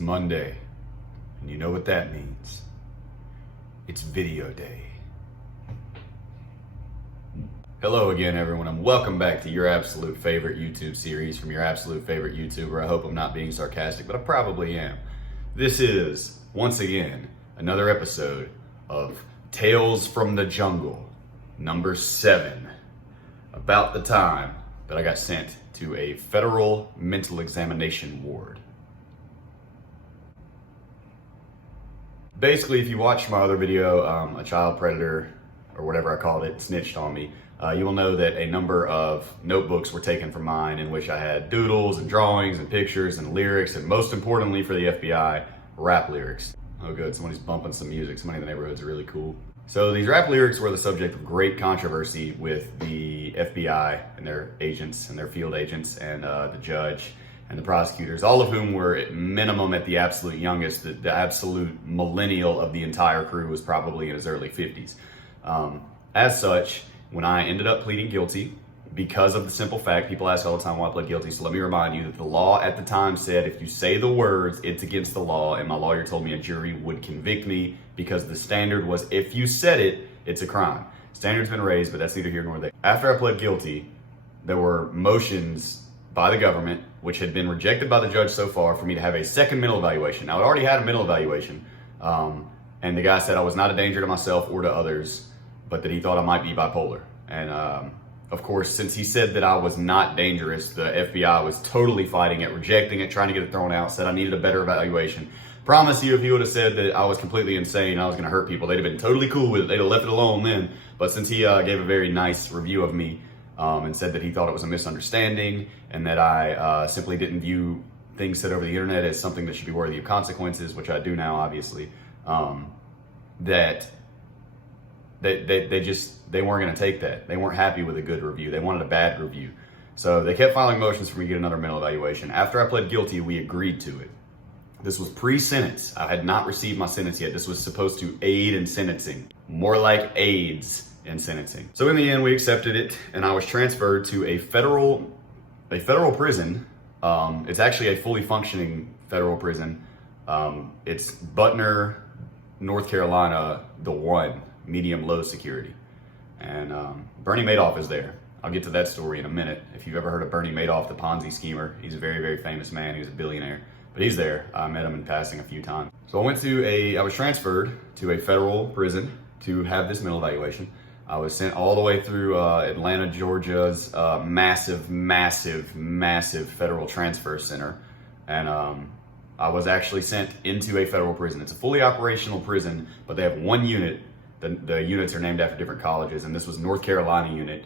Monday, and you know what that means. It's video day. Hello again, everyone, and welcome back to your absolute favorite YouTube series from your absolute favorite YouTuber. I hope I'm not being sarcastic, but I probably am. This is, once again, another episode of Tales from the Jungle, number 7, about the time that I got sent to a federal mental examination ward. Basically, if you watch my other video, a child predator, or whatever I called it, snitched on me, you will know that a number of notebooks were taken from mine in which I had doodles and drawings and pictures and lyrics, and most importantly for the FBI, rap lyrics. Oh good, somebody's bumping some music. Somebody in the neighborhood's really cool. So these rap lyrics were the subject of great controversy with the FBI and their agents and their field agents and the judge and the prosecutors, all of whom were at minimum at the absolute youngest. The absolute millennial of the entire crew was probably in his early 50s. As such, when I ended up pleading guilty, because of the simple fact, people ask all the time why I pled guilty, so let me remind you that the law at the time said if you say the words, it's against the law, and my lawyer told me a jury would convict me because the standard was if you said it, it's a crime. Standard's been raised, but that's neither here nor there. After I pled guilty, there were motions by the government, which had been rejected by the judge so far, for me to have a second mental evaluation. Now, I already had a mental evaluation, and the guy said I was not a danger to myself or to others, but that he thought I might be bipolar. And of course, since he said that I was not dangerous, the FBI was totally fighting it, rejecting it, trying to get it thrown out, said I needed a better evaluation. Promise you, if he would have said that I was completely insane, I was gonna hurt people, they'd have been totally cool with it. They'd have left it alone then. But since he gave a very nice review of me and said that he thought it was a misunderstanding and that I simply didn't view things said over the internet as something that should be worthy of consequences, which I do now, obviously, that they weren't going to take that. They weren't happy with a good review. They wanted a bad review. So they kept filing motions for me to get another mental evaluation. After I pled guilty, we agreed to it. This was pre-sentence. I had not received my sentence yet. This was supposed to aid in sentencing. More like AIDS in sentencing. So in the end, we accepted it, and I was transferred to a federal prison. It's actually a fully functioning federal prison. It's Butner, North Carolina, the one, medium low security. And Bernie Madoff is there. I'll get to that story in a minute. If you've ever heard of Bernie Madoff, the Ponzi schemer, he's a very, very famous man. He was a billionaire, but he's there. I met him in passing a few times. So I was transferred to a federal prison to have this mental evaluation. I was sent all the way through Atlanta, Georgia's massive federal transfer center. And I was actually sent into a federal prison. It's a fully operational prison, but they have one unit. The units are named after different colleges, and this was North Carolina unit,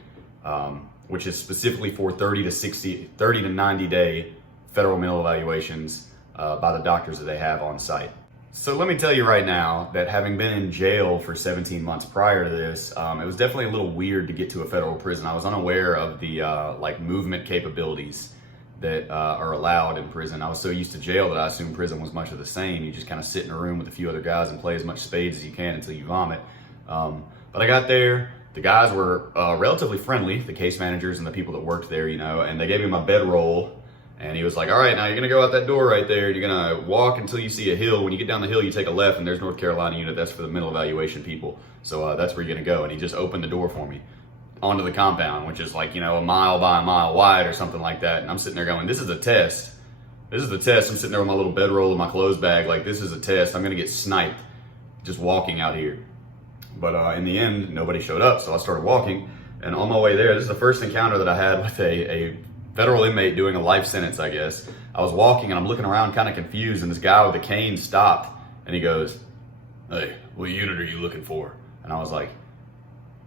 which is specifically for 30 to 90 day federal mental evaluations by the doctors that they have on site. So let me tell you right now that having been in jail for 17 months prior to this, it was definitely a little weird to get to a federal prison. I was unaware of the movement capabilities that are allowed in prison. I was so used to jail that I assumed prison was much of the same. You just kind of sit in a room with a few other guys and play as much spades as you can until you vomit. But I got there, the guys were relatively friendly, the case managers and the people that worked there, and they gave me my bedroll, and he was like, all right, now you're gonna go out that door right there, you're gonna walk until you see a hill. When you get down the hill, you take a left, and there's North Carolina unit, that's for the mental evaluation people. So that's where you're gonna go. And he just opened the door for me onto the compound, which is like, a mile by a mile wide or something like that. And I'm sitting there going, this is a test. This is the test. I'm sitting there with my little bedroll and my clothes bag, like, this is a test. I'm gonna get sniped just walking out here. But in the end, nobody showed up, so I started walking. And on my way there, this is the first encounter that I had with a federal inmate doing a life sentence, I guess. I was walking and I'm looking around kind of confused, and this guy with a cane stopped and he goes, hey, what unit are you looking for? And I was like,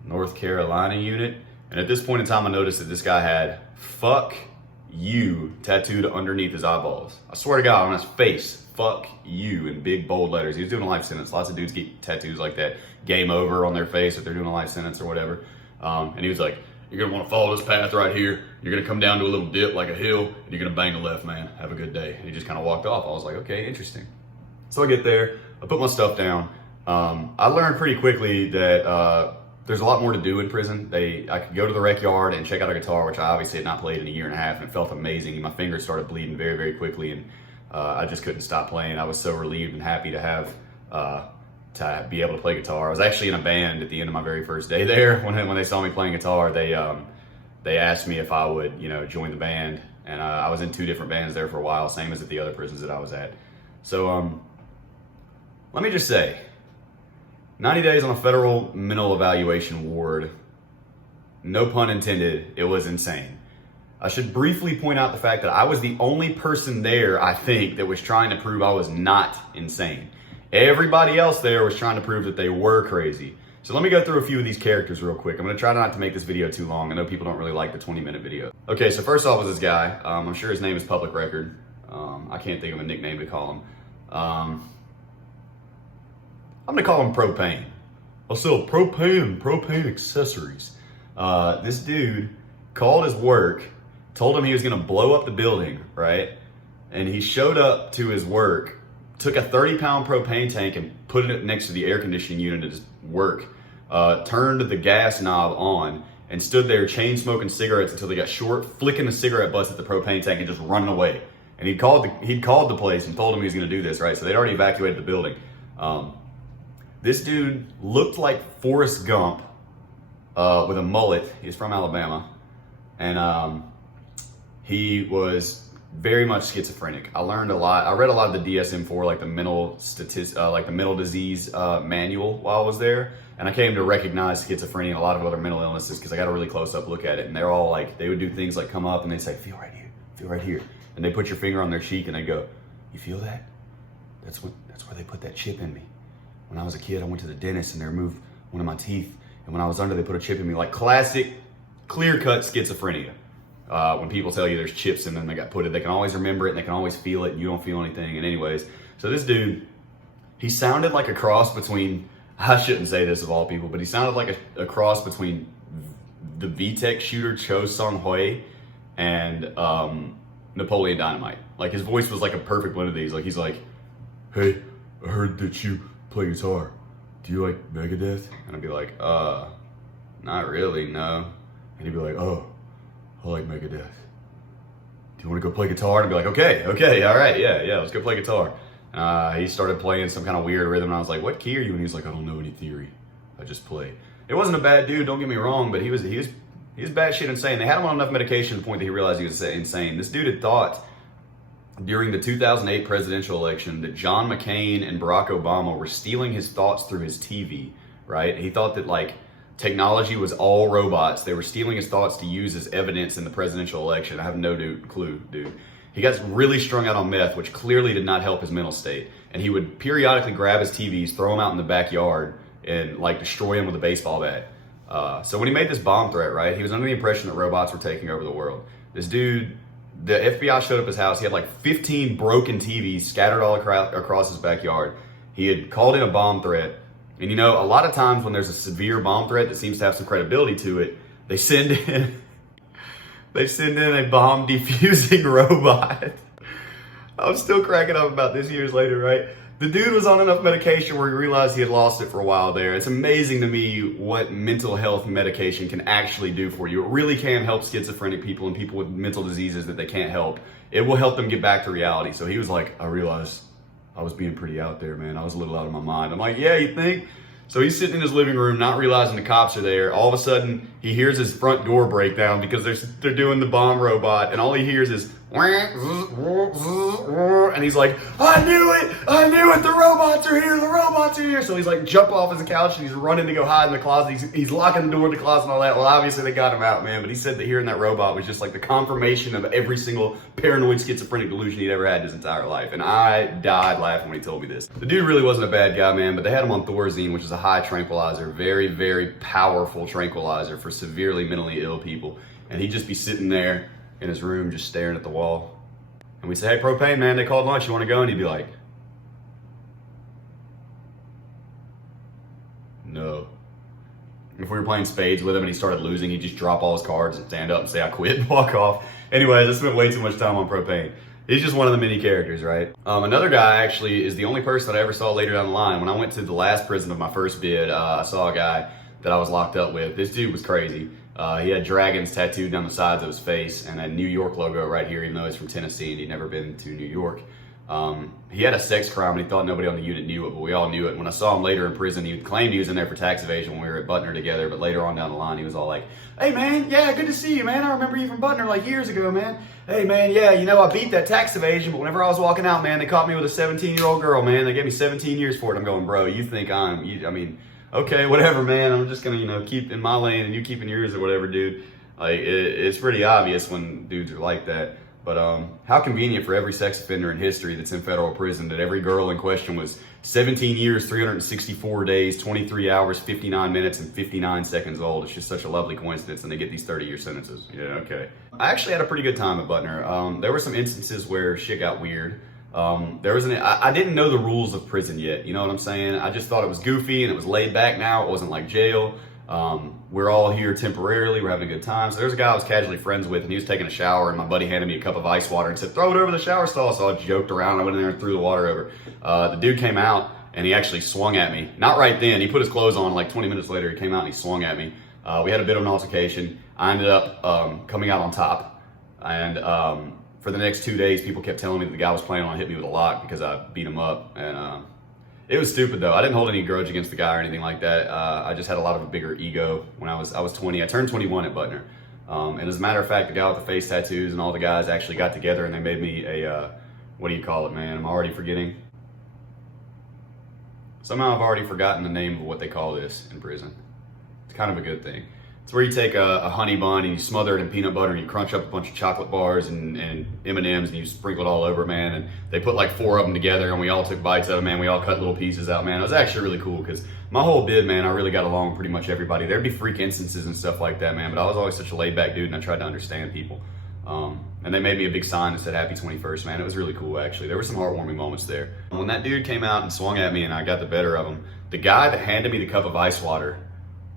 North Carolina unit. And at this point in time, I noticed that this guy had "fuck you" tattooed underneath his eyeballs. I swear to God, on his face, "fuck you" in big bold letters. He was doing a life sentence. Lots of dudes get tattoos like that, game over on their face if they're doing a life sentence or whatever. And he was like, you're gonna wanna follow this path right here. You're gonna come down to a little dip like a hill, and you're gonna bang the left, man. Have a good day. And he just kind of walked off. I was like, okay, interesting. So I get there, I put my stuff down. I learned pretty quickly that there's a lot more to do in prison. I could go to the rec yard and check out a guitar, which I obviously had not played in a year and a half, and it felt amazing. My fingers started bleeding very, very quickly, and I just couldn't stop playing. I was so relieved and happy to have to be able to play guitar. I was actually in a band at the end of my very first day there. When they saw me playing guitar, they asked me if I would, join the band. And I was in 2 different bands there for a while, same as at the other prisons that I was at. So let me just say, 90 days on a federal mental evaluation ward, no pun intended, it was insane. I should briefly point out the fact that I was the only person there, I think, that was trying to prove I was not insane. Everybody else there was trying to prove that they were crazy. So let me go through a few of these characters real quick. I'm gonna try not to make this video too long. I know people don't really like the 20-minute video. Okay, so first off was this guy. I'm sure his name is public record. I can't think of a nickname to call him. I'm gonna call him Propane. I'll sell propane accessories. This dude called his work, told him he was gonna blow up the building, right? And he showed up to his work, took a 30-pound propane tank and put it next to the air conditioning unit at his work, turned the gas knob on, and stood there chain smoking cigarettes until they got short, flicking the cigarette butts at the propane tank and just running away. And he'd called the place and told him he was gonna do this, right? So they'd already evacuated the building. This dude looked like Forrest Gump with a mullet. He's from Alabama. And he was very much schizophrenic. I learned a lot. I read a lot of the DSM-4, like the mental disease manual while I was there. And I came to recognize schizophrenia and a lot of other mental illnesses because I got a really close up look at it. And they're all like, they would do things like come up and they'd say, feel right here, feel right here. And they put your finger on their cheek and they go, you feel that? That's where they put that chip in me. When I was a kid, I went to the dentist and they removed one of my teeth. And when I was under, they put a chip in me, like classic, clear-cut schizophrenia. When people tell you there's chips in them, they can always remember it and they can always feel it and you don't feel anything. And anyways, so this dude, he sounded like a cross between, I shouldn't say this of all people, but he sounded like a cross between the VTech shooter Cho Sung Hui and Napoleon Dynamite. Like his voice was like a perfect one of these. Like he's like, hey, I heard that you play guitar. Do you like Megadeth? And I'd be like, not really, no. And he'd be like, oh, I like Megadeth. Do you want to go play guitar? And I'd be like, okay, all right, yeah, let's go play guitar. He started playing some kind of weird rhythm, and I was like, what key are you? And he was like, I don't know any theory. I just play. It wasn't a bad dude, don't get me wrong, but he was batshit insane. They had him on enough medication to the point that he realized he was insane. This dude had thought during the 2008 presidential election that John McCain and Barack Obama were stealing his thoughts through his TV, right? He thought that like technology was all robots. They were stealing his thoughts to use as evidence in the presidential election. I have no clue, dude. He got really strung out on meth, which clearly did not help his mental state. And he would periodically grab his TVs, throw them out in the backyard, and like destroy them with a baseball bat. So when he made this bomb threat, right, he was under the impression that robots were taking over the world. This dude, the FBI showed up at his house. He had like 15 broken TVs scattered all across his backyard. He had called in a bomb threat. And a lot of times when there's a severe bomb threat that seems to have some credibility to it, they send in a bomb defusing robot. I'm still cracking up about this years later, right? The dude was on enough medication where he realized he had lost it for a while there. It's amazing to me what mental health medication can actually do for you. It really can help schizophrenic people and people with mental diseases that they can't help. It will help them get back to reality. So he was like, I realized I was being pretty out there, man. I was a little out of my mind. I'm like, yeah, you think? So he's sitting in his living room, not realizing the cops are there. All of a sudden, he hears his front door break down because they're doing the bomb robot, and all he hears is, and he's like, I knew it, the robots are here. So he's like, jump off his couch, and he's running to go hide in the closet. He's locking the door in the closet and all that. Well, obviously they got him out, man, but he said that hearing that robot was just like the confirmation of every single paranoid schizophrenic delusion he'd ever had his entire life. And I died laughing when he told me this. The dude really wasn't a bad guy, man, but they had him on Thorazine, which is a high tranquilizer, very, very powerful tranquilizer for severely mentally ill people. And he'd just be sitting there in his room just staring at the wall. And we'd say, hey, Propane, man, they called lunch, you want to go? And he'd be like, no. And if we were playing spades with him and he started losing, he'd just drop all his cards and stand up and say, I quit, and walk off. Anyways, I spent way too much time on Propane. He's just one of the many characters, right? Another guy actually is the only person that I ever saw later down the line. When I went to the last prison of my first bid, I saw a guy that I was locked up with. This dude was crazy. He had dragons tattooed down the sides of his face and a New York logo right here, even though he's from Tennessee and he'd never been to New York. He had a sex crime and he thought nobody on the unit knew it, but we all knew it. When I saw him later in prison, he claimed he was in there for tax evasion when we were at Butner together, but later on down the line, he was all like, "Hey man, yeah, good to see you, man. I remember you from Butner like years ago, man. Hey man, yeah, you know, I beat that tax evasion, but whenever I was walking out, man, they caught me with a 17-year-old girl, man. They gave me 17 years for it." I'm going, bro, you think okay, whatever, man. I'm just gonna, keep in my lane and you keep in yours or whatever, dude. Like, it's pretty obvious when dudes are like that. But how convenient for every sex offender in history that's in federal prison that every girl in question was 17 years, 364 days, 23 hours, 59 minutes, and 59 seconds old. It's just such a lovely coincidence, and they get these 30-year sentences. Yeah, okay. I actually had a pretty good time at Butner. There were some instances where shit got weird. I didn't know the rules of prison yet, you know what I'm saying? I just thought it was goofy and it was laid back now. It wasn't like jail. We're all here temporarily. We're having a good time. So there's a guy I was casually friends with, and he was taking a shower, and my buddy handed me a cup of ice water and said, "Throw it over the shower stall." So I joked around. I went in there and threw the water over. The dude came out, and he actually swung at me. Not right then. He put his clothes on. Like 20 minutes later, he came out and he swung at me. We had a bit of an altercation. I ended up coming out on top. And for the next 2 days, people kept telling me that the guy was planning on hitting me with a lock because I beat him up. And it was stupid though. I didn't hold any grudge against the guy or anything like that. I just had a lot of a bigger ego when I was 20. I turned 21 at Butner. And as a matter of fact, the guy with the face tattoos and all the guys actually got together and they made me a, what do you call it, man? I'm already forgetting. Somehow I've already forgotten the name of what they call this in prison. It's kind of a good thing. It's where you take a honey bun and you smother it in peanut butter and you crunch up a bunch of chocolate bars and M&Ms and you sprinkle it all over, man. And they put like 4 of them together and we all took bites of them, man. We all cut little pieces out, man. It was actually really cool because my whole bid, man, I really got along with pretty much everybody. There'd be freak instances and stuff like that, man. But I was always such a laid back dude and I tried to understand people. And they made me a big sign that said Happy 21st, man. It was really cool, actually. There were some heartwarming moments there. When that dude came out and swung at me and I got the better of him, the guy that handed me the cup of ice water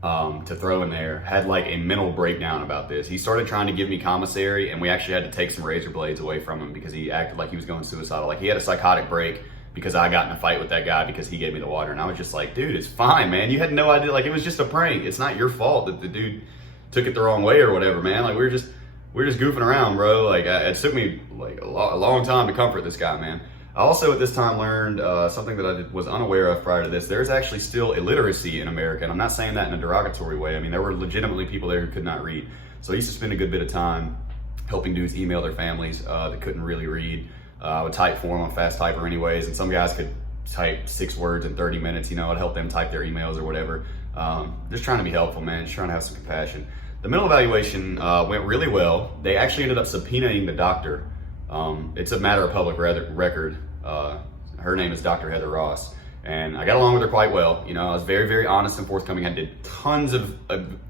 to throw in there had like a mental breakdown about this. He started trying to give me commissary and we actually had to take some razor blades away from him because he acted like he was going suicidal. Like he had a psychotic break because I got in a fight with that guy because he gave me the water. And I was just like, dude, it's fine, man. You had no idea. Like it was just a prank. It's not your fault that the dude took it the wrong way or whatever, man. Like we were just goofing around, bro. Like it took me like a long time to comfort this guy, man. I also at this time learned something that I was unaware of prior to this. There's actually still illiteracy in America, and I'm not saying that in a derogatory way. I mean, there were legitimately people there who could not read. So I used to spend a good bit of time helping dudes email their families that couldn't really read. I would type for them. I'm a fast typer anyways, and some guys could type 6 words in 30 minutes. You know, I'd help them type their emails or whatever. Just trying to be helpful, man. Just trying to have some compassion. The mental evaluation went really well. They actually ended up subpoenaing the doctor. It's a matter of public record. Her name is Dr. Heather Ross, and I got along with her quite well. You know, I was very, very honest and forthcoming. I did tons of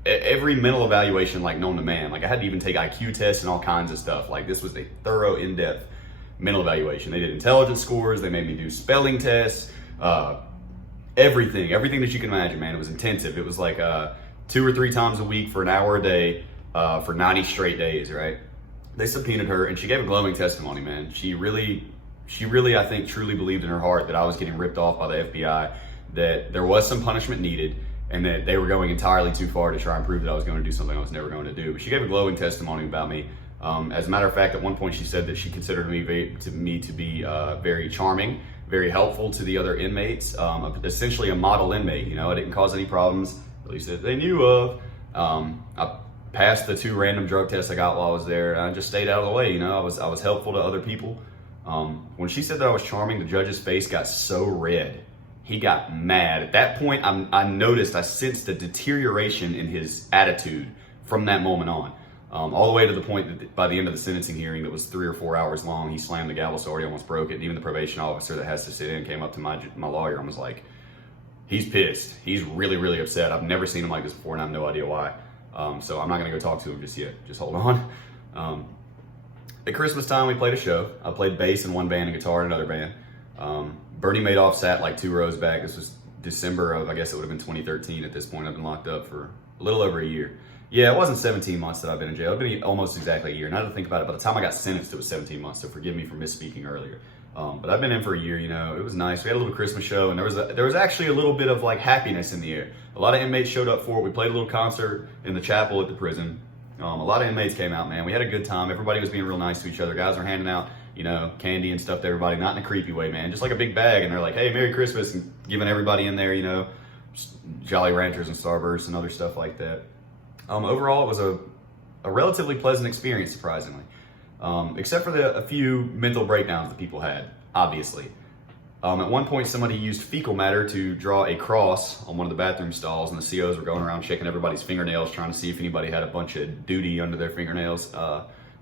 every mental evaluation like known to man. Like I had to even take IQ tests and all kinds of stuff. Like this was a thorough, in-depth mental evaluation. They did intelligence scores. They made me do spelling tests. Everything that you can imagine, man. It was intensive. It was like 2 or 3 times a week for an hour a day for 90 straight days, right? They subpoenaed her and she gave a glowing testimony, man. She really, I think, truly believed in her heart that I was getting ripped off by the FBI, that there was some punishment needed, and that they were going entirely too far to try and prove that I was going to do something I was never going to do. But she gave a glowing testimony about me. As a matter of fact, at one point she said that she considered me to be very charming, very helpful to the other inmates, essentially a model inmate. You know, I didn't cause any problems, at least that they knew of. I passed the 2 random drug tests I got while I was there, and I just stayed out of the way. You know, I was helpful to other people. When she said that I was charming, the judge's face got so red. He got mad. At that point, I sensed a deterioration in his attitude from that moment on. All the way to the point that by the end of the sentencing hearing that was 3 or 4 hours long, he slammed the gavel so hard he almost broke it. And even the probation officer that has to sit in came up to my lawyer and was like, he's pissed. He's really, really upset. I've never seen him like this before and I have no idea why. So I'm not gonna go talk to him just yet. Just hold on. At Christmas time, we played a show. I played bass in one band and guitar in another band. Bernie Madoff sat like 2 rows back. This was December of, I guess it would have been 2013 at this point. I've been locked up for a little over a year. Yeah, it wasn't 17 months that I've been in jail. It'd been almost exactly a year. Now to think about it, by the time I got sentenced, it was 17 months. So forgive me for misspeaking earlier. But I've been in for a year, you know. It was nice. We had a little Christmas show, and there was actually a little bit of like happiness in the air. A lot of inmates showed up for it. We played a little concert in the chapel at the prison. A lot of inmates came out, man. We had a good time. Everybody was being real nice to each other. Guys were handing out you know, candy and stuff to everybody, not in a creepy way, man, just like a big bag. And they're like, hey, Merry Christmas, and giving everybody in there, you know, Jolly Ranchers and Starbursts and other stuff like that. Overall, it was a relatively pleasant experience, surprisingly, except for a few mental breakdowns that people had, obviously. At one point, somebody used fecal matter to draw a cross on one of the bathroom stalls, and the COs were going around checking everybody's fingernails, trying to see if anybody had a bunch of duty under their fingernails,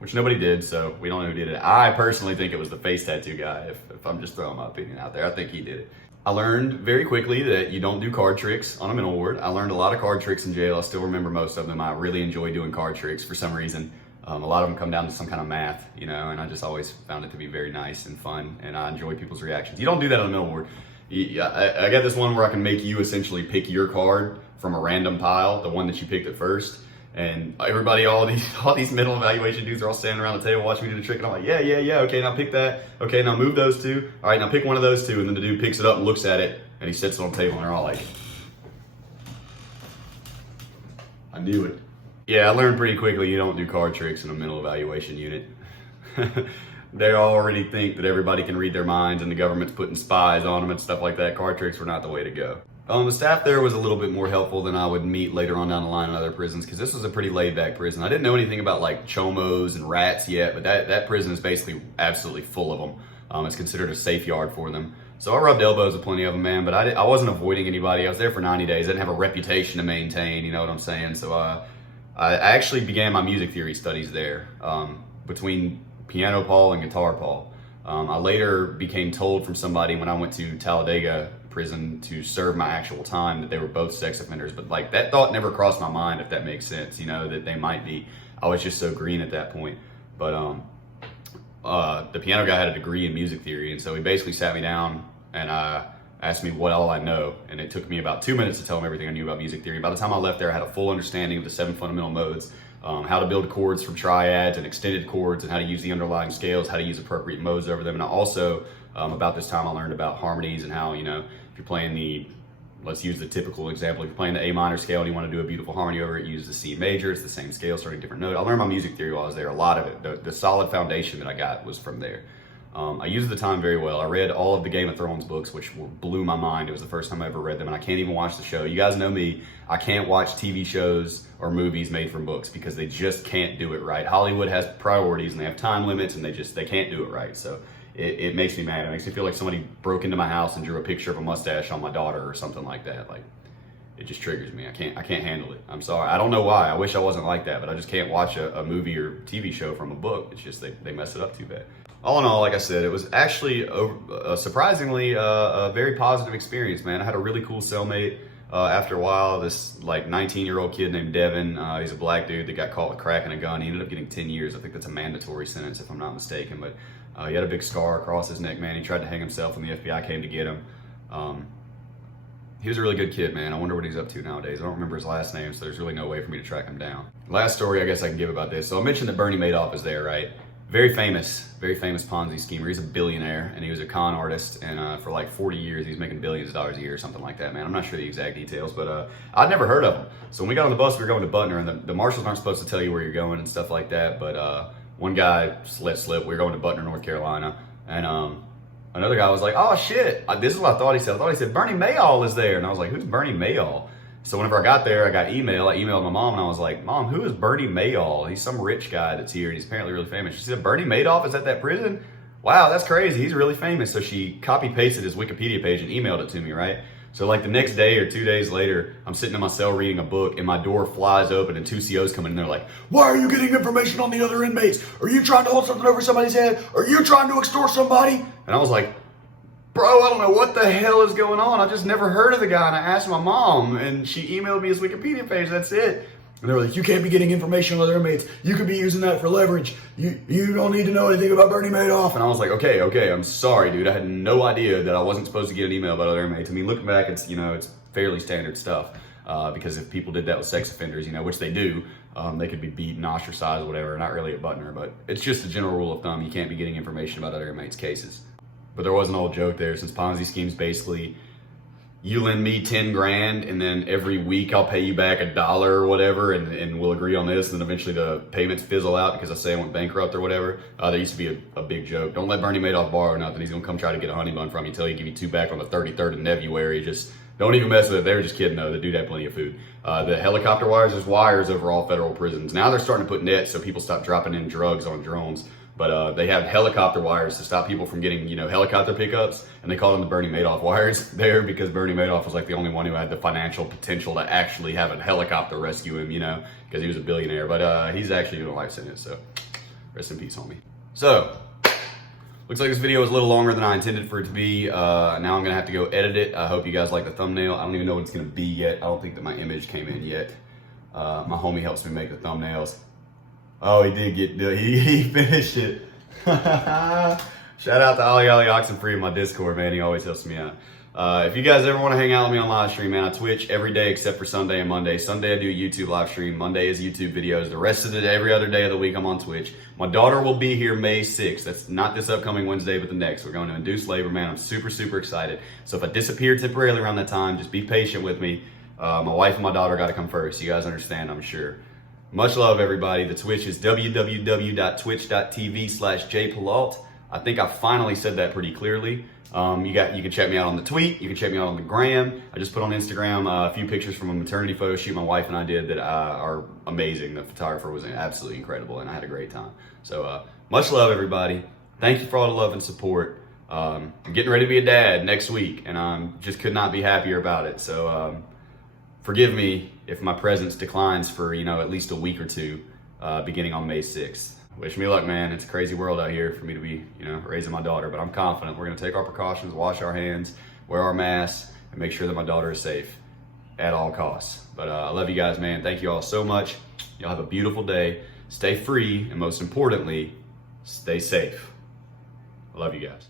which nobody did, so we don't know who did it. I personally think it was the face tattoo guy, if I'm just throwing my opinion out there. I think he did it. I learned very quickly that you don't do card tricks on a mental ward. I learned a lot of card tricks in jail. I still remember most of them. I really enjoy doing card tricks for some reason. A lot of them come down to some kind of math, you know, and I just always found it to be very nice and fun, and I enjoy people's reactions. You don't do that on a mental ward. I got this one where I can make you essentially pick your card from a random pile, the one that you picked at first, and everybody, all these mental evaluation dudes are all standing around the table watching me do the trick, and I'm like, yeah, okay, now pick that. Okay, now move those two. All right, now pick one of those two, and then the dude picks it up and looks at it, and he sits it on the table, and they're all like, I knew it. Yeah, I learned pretty quickly you don't do card tricks in a mental evaluation unit. They already think that everybody can read their minds and the government's putting spies on them and stuff like that. Card tricks were not the way to go. The staff there was a little bit more helpful than I would meet later on down the line in other prisons, because this was a pretty laid back prison. I didn't know anything about like chomos and rats yet, but that prison is basically absolutely full of them. It's considered a safe yard for them. So I rubbed elbows with plenty of them, man, but I wasn't avoiding anybody. I was there for 90 days. I didn't have a reputation to maintain, you know what I'm saying? So I actually began my music theory studies there, between piano Paul and guitar Paul. I later became told from somebody when I went to Talladega prison to serve my actual time that they were both sex offenders, but like that thought never crossed my mind, if that makes sense, you know, that they might be. I was just so green at that point. But the piano guy had a degree in music theory, and so he basically sat me down and asked me what all I know, and it took me about 2 minutes to tell him everything I knew about music theory. By the time I left there, I had a full understanding of the 7 fundamental modes, how to build chords from triads and extended chords, and how to use the underlying scales, how to use appropriate modes over them. And I also, about this time, I learned about harmonies and how, you know, if you're playing let's use the typical example, if you're playing the A minor scale and you want to do a beautiful harmony over it, use the C major. It's the same scale, starting different note. I learned my music theory while I was there. A lot of it, the solid foundation that I got was from there. I used the time very well. I read all of the Game of Thrones books, which blew my mind. It was the first time I ever read them, and I can't even watch the show. You guys know me. I can't watch TV shows or movies made from books because they just can't do it right. Hollywood has priorities, and they have time limits, and they can't do it right. So it makes me mad. It makes me feel like somebody broke into my house and drew a picture of a mustache on my daughter or something like that. Like, it just triggers me. I can't handle it. I'm sorry. I don't know why. I wish I wasn't like that, but I just can't watch a movie or TV show from a book. It's just they mess it up too bad. All in all, like I said, it was actually surprisingly a very positive experience, man. I had a really cool cellmate. After a while, this like 19-year-old kid named Devin, he's a black dude that got caught with cracking a gun. He ended up getting 10 years. I think that's a mandatory sentence if I'm not mistaken. But he had a big scar across his neck, man. He tried to hang himself when the FBI came to get him. He was a really good kid, man. I wonder what he's up to nowadays. I don't remember his last name, so there's really no way for me to track him down. Last story I guess I can give about this. So I mentioned that Bernie Madoff is there, right? Very famous Ponzi schemer. He's a billionaire, and he was a con artist, and for like 40 years, he's making billions of dollars a year or something like that, man. I'm not sure the exact details, but I'd never heard of him. So when we got on the bus, we were going to Butner, and the marshals aren't supposed to tell you where you're going and stuff like that, but one guy let slip. We were going to Butner, North Carolina, and another guy was like, oh shit, this is what I thought he said. I thought he said, Bernie Madoff is there, and I was like, who's Bernie Madoff? So whenever I got there, I got email. I emailed my mom, and I was like, Mom, who is Bernie Madoff? He's some rich guy that's here, and he's apparently really famous. She said, Bernie Madoff is at that prison? Wow, that's crazy. He's really famous. So she copy-pasted his Wikipedia page and emailed it to me, right? So like the next day or 2 days later, I'm sitting in my cell reading a book, and my door flies open, and 2 COs come in, and they're like, why are you getting information on the other inmates? Are you trying to hold something over somebody's head? Are you trying to extort somebody? And I was like, bro, I don't know what the hell is going on. I just never heard of the guy, and I asked my mom, and she emailed me his Wikipedia page. That's it. And they were like, you can't be getting information on other inmates. You could be using that for leverage. You don't need to know anything about Bernie Madoff. And I was like, okay, I'm sorry, dude. I had no idea that I wasn't supposed to get an email about other inmates. I mean, looking back, it's fairly standard stuff. Because if people did that with sex offenders, which they do, they could be beaten, ostracized, whatever. Not really at Butner, but it's just a general rule of thumb. You can't be getting information about other inmates' cases. But there was an old joke there, since Ponzi schemes basically you lend me 10 grand and then every week I'll pay you back $1 or whatever, and we'll agree on this, and then eventually the payments fizzle out because I say I went bankrupt or whatever. That used to be a big joke. Don't let Bernie Madoff borrow nothing. He's gonna come try to get a honey bun from you until he give you 2 back on the 33rd of February. Just don't even mess with it. They were just kidding though. The dude had plenty of food. The helicopter wires, there's wires over all federal prisons. Now they're starting to put nets so people stop dropping in drugs on drones. But they have helicopter wires to stop people from getting, helicopter pickups, and they call them the Bernie Madoff wires there because Bernie Madoff was like the only one who had the financial potential to actually have a helicopter rescue him, because he was a billionaire. But he's actually doing a life sentence, so rest in peace, homie. So, looks like this video was a little longer than I intended for it to be. Now I'm gonna have to go edit it. I hope you guys like the thumbnail. I don't even know what it's gonna be yet. I don't think that my image came in yet. My homie helps me make the thumbnails. Oh, he did he finished it. Shout out to Ollie Oxenfree in my Discord, man. He always helps me out. If you guys ever want to hang out with me on live stream, man, I Twitch every day except for Sunday and Monday. Sunday I do a YouTube live stream. Monday is YouTube videos. The rest of the day, every other day of the week, I'm on Twitch. My daughter will be here May 6th. That's not this upcoming Wednesday, but the next. We're going to induce labor, man. I'm super, super excited. So if I disappear temporarily around that time, just be patient with me. My wife and my daughter got to come first. You guys understand, I'm sure. Much love, everybody. The Twitch is www.twitch.tv/jpillault. I think I finally said that pretty clearly. You can check me out on the tweet. You can check me out on the gram. I just put on Instagram a few pictures from a maternity photo shoot my wife and I did that are amazing. The photographer was absolutely incredible, and I had a great time. So much love, everybody. Thank you for all the love and support. I'm getting ready to be a dad next week, and I just could not be happier about it. So forgive me if my presence declines for, at least a week or two, beginning on May 6th. Wish me luck, man. It's a crazy world out here for me to be, raising my daughter, but I'm confident we're gonna take our precautions, wash our hands, wear our masks, and make sure that my daughter is safe at all costs. But I love you guys, man. Thank you all so much. Y'all have a beautiful day. Stay free, and most importantly, stay safe. I love you guys.